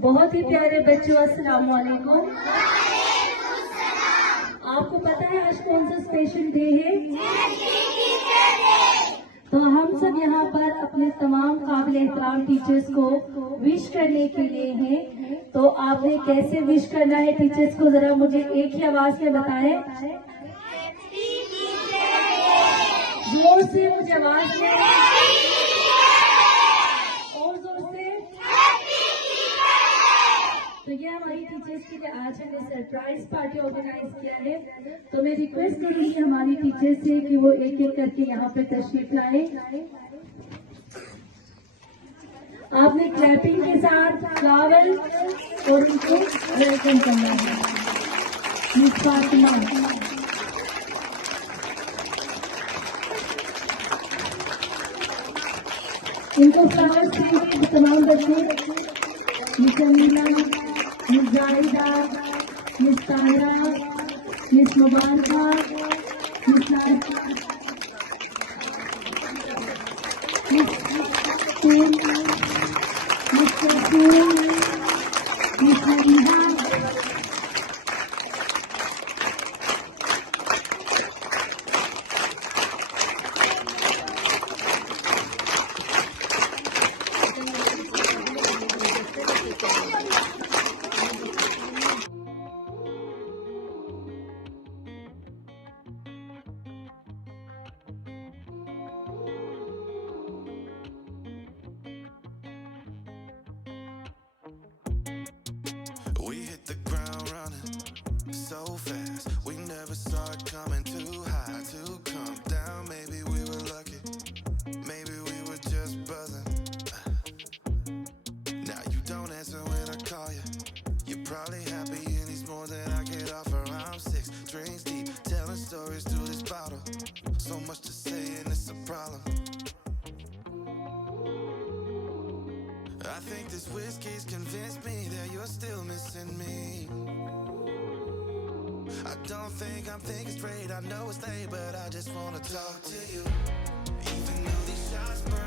बहुत ही प्यारे बच्चों, अस्सलाम वालेकुम। आपको पता है आज कौन सा स्पेशल डे है? तो हम सब यहाँ पर अपने तमाम काबिल एहतराम टीचर्स को विश करने के लिए हैं। तो आपने कैसे विश करना है टीचर्स को, जरा मुझे एक ही आवाज में बताएं। जोर से मुझे आवाज में, और जोर से। तो ये हमारी टीचर्स के लिए आज हमने सरप्राइज पार्टी ऑर्गेनाइज किया है। तो मैं रिक्वेस्ट करूंगी हमारी टीचर्स से कि वो एक एक करके यहाँ पे तशरीफ लाए। आपने क्लैपिंग के साथ फ्लावर और उनको वेलकम करना है। मिस फातिमा, इनको फ्लावर्स देंगे तमाम बच्चे। Miss Amina, miss Zahida, miss Tahira, miss Mubaraka, miss Narika, miss तीन, miss Rasool, miss Hariha, We hit the ground running so fast. We never saw it coming, too high to come down. Maybe we were lucky, maybe we were just buzzing. Now you don't answer when I call you. You're probably happy in these more than I could offer. I'm 6 drinks deep, telling stories through this bottle. So much to say and it's a problem. I think this whiskey's convinced me that you're still missing me. I don't think I'm thinking straight. I know it's late, but I just wanna talk to you. Even though these shots burn